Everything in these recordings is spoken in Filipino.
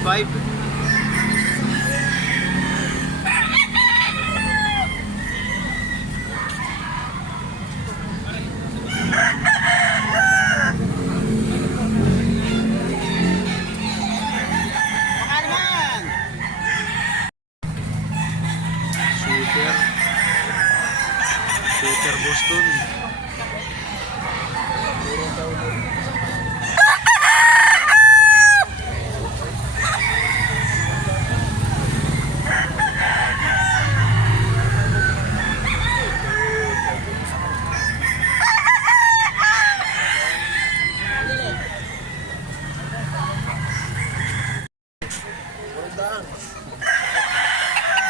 3.5. Sweater Boston.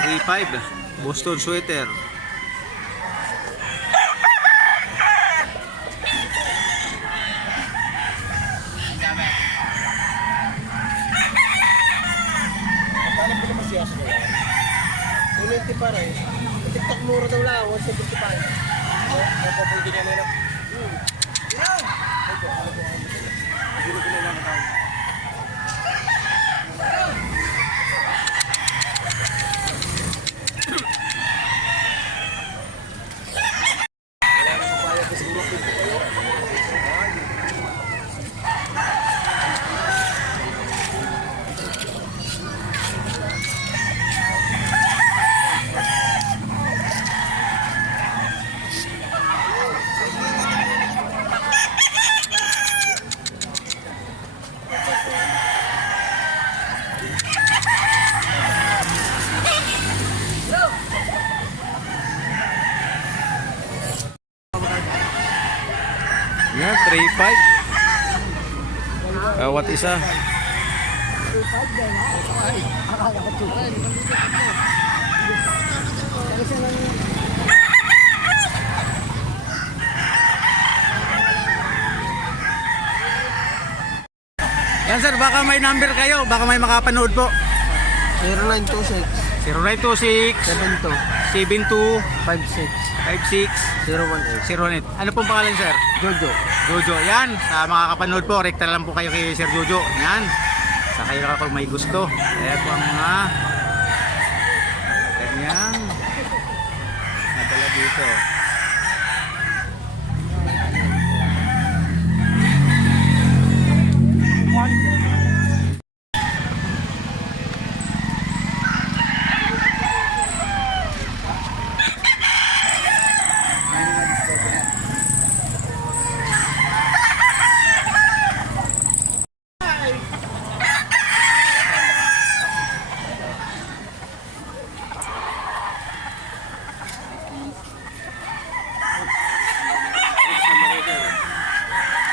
$3.5 Boston sweater. $190 pa rin. TikTok mura daw lang, $175. Napapulti niya nila. Yan! Ito, na lang ako. Yan, 3.5. What isa? Yan sir, baka may number kayo, baka may makapanood po. 0926 0926 72 72 56 56 018. 018. Ano pong pangalan sir? Jojo. Jojo. Yan, sa makakapanood po, rekta lang po kayo kay Sir Jojo. Yan. Sa kayo na kung may gusto. Kaya po ang mga kanyang nadala dito.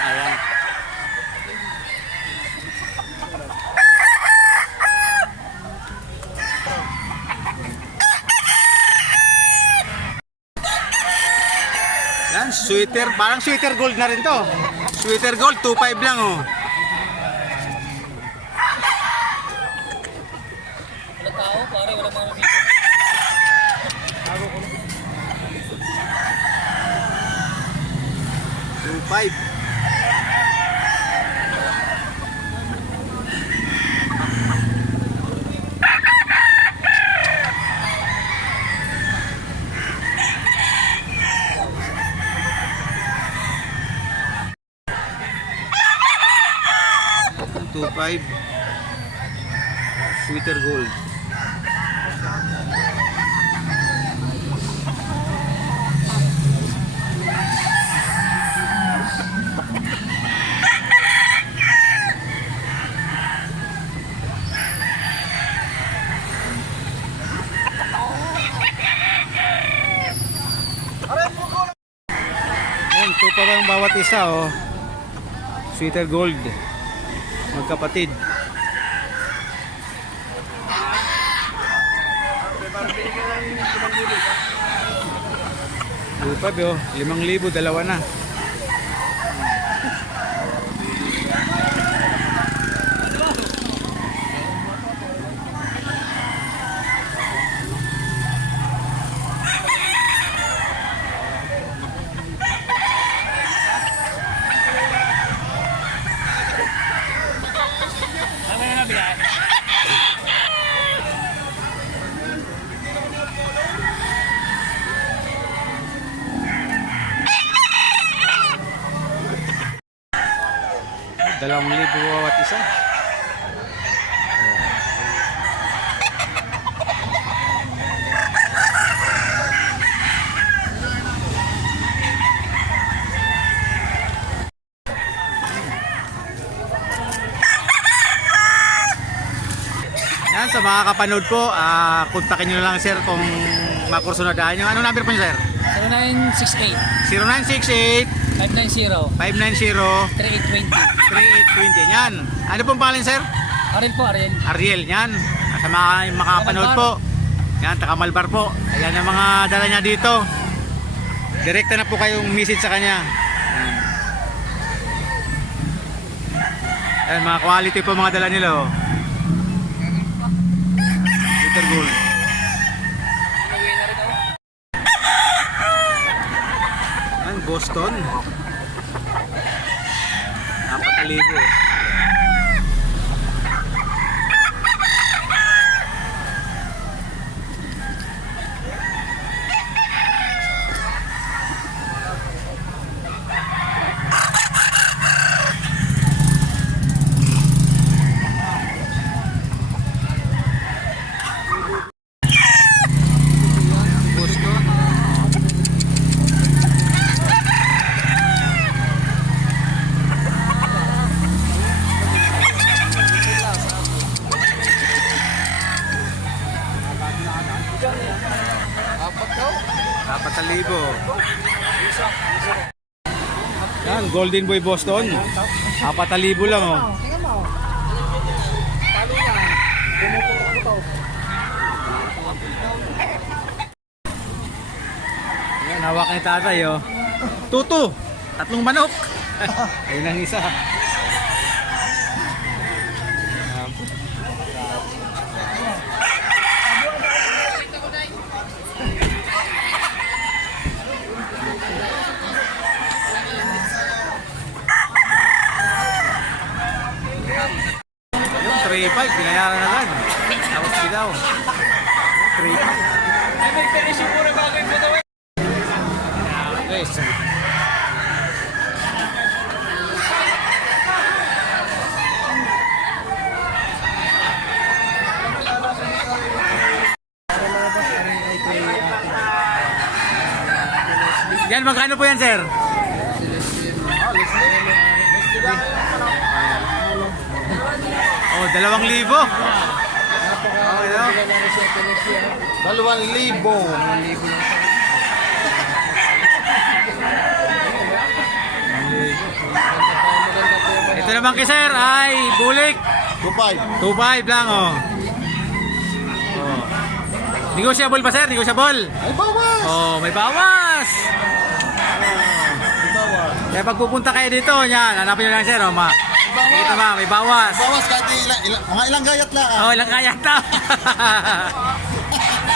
Ayan. Yan, sweater. Parang sweater gold na rin to. Sweater gold, 2.5 lang oh. Wala tao, pare, wala mga dito. 2.5. Sweater gold. Yan, 2 pa bang bawat isa oh. Sweater gold. Magkapatid. Lupa oh, 5,000, dalawa na. 2,000 bawat isa. Yan, sa mga kapanood po, kontakin nyo lang sir kung makurso na daan nyo. Anong number po nyo sir? 0968 0968 590 590 3820. 3820. Yan. Ano pong pangalan sir? Ariel po, Ariel. Ariel. Yan. Sa mga makapanood po. Yan, taga Malbar po. Ayan ang mga dala niya dito. Direkta na po kayong message sa kanya. Yan. Ayan, mga quality po mga dala nila. Oh. Liter gold. Yan, Boston. 4,000. Apat na libo. Yan, Golden Boy Boston. 4,000 lang oh. Yan, hawak ni tatay oh. Tutu, 3 manok. Ayun ang isa. Yung 3,500 binayaran na lang. Tapos bidaw. 3,500. Yes. Yan, magkano po yan, sir? Oh, 2,000. Okay, no? 2,000. Ito naman kay sir ay bulik. 2,500. 2,500 lang, oh. Oh. Negotiable pa, sir? Negotiable? Ay, bawas! Oh, may bawas. Kaya pag pupunta kayo dito, yan, hanapin nyo lang, sir, oh, Ito ba, may bawas. Bawas kahit mga ilang gayat lang. Oh, ilang kaya ito.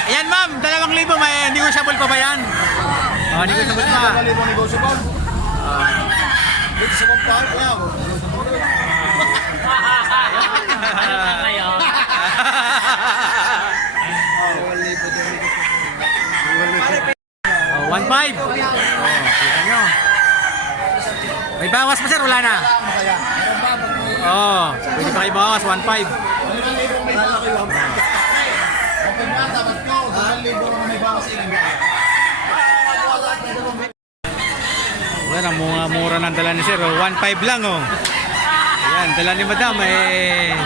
Ayan, ma'am, 2,000, may negotiable pa ba yan? Oh, negotiable pa. 2,000 negotiable. Dito sa Mampal, ayan. Oh, 1,500. Oh, kita nyo. May bawas pa, sir, wala na. Oh, pwede pa kayo bawas, 1,500. Yan ang mga mura ng dala ni sir, oh. 1,500 lang, oh. Ayan, dala ni madam, 2,000.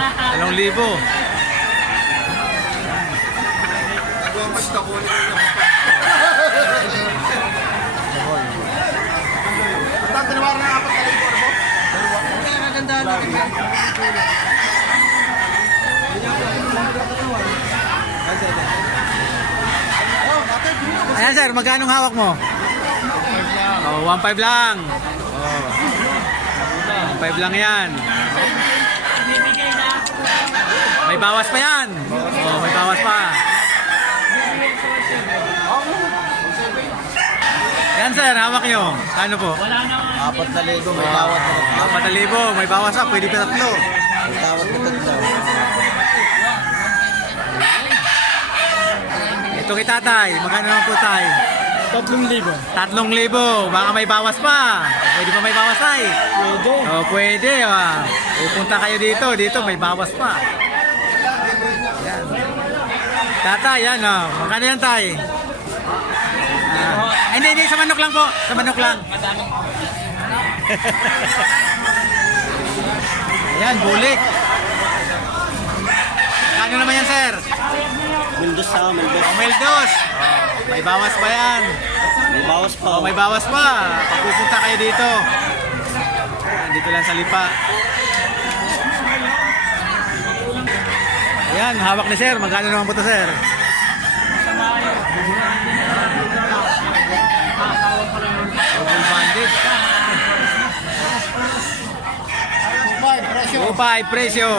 Ayan, sir, magkano hawak mo? Oh, 1,500 lang. Oh. 1,500 lang yan. May bawas pa yan. Oh, may bawas pa. Yan, sir, hawak nyo. Ano po? 4,000 may tawad na. 4,000, may bawas pa. Pwede pa 3. May tawad na 3. Ito kay tatay. Magkano naman po tayo? 3,000. 3,000. Baka may bawas pa. Pwede pa may bawas ay. Pwede. Oh, pwede. Pupunta kayo dito. Dito may bawas pa. Yan. Tatay, yan. Magkano yan, tay? Hindi. Sa manok lang po. Sa manok lang. Ayan, bulik. Ano naman yan, sir? Mildos sa Mildos. Meldos. May bawas pa yan. May bawas pa. May bawas pa. Pag pupunta kayo dito. Ayan, dito lang sa Lipa. Ayan, hawak ni sir. Magkano naman po to, sir? Double banded. 2.5 presyo.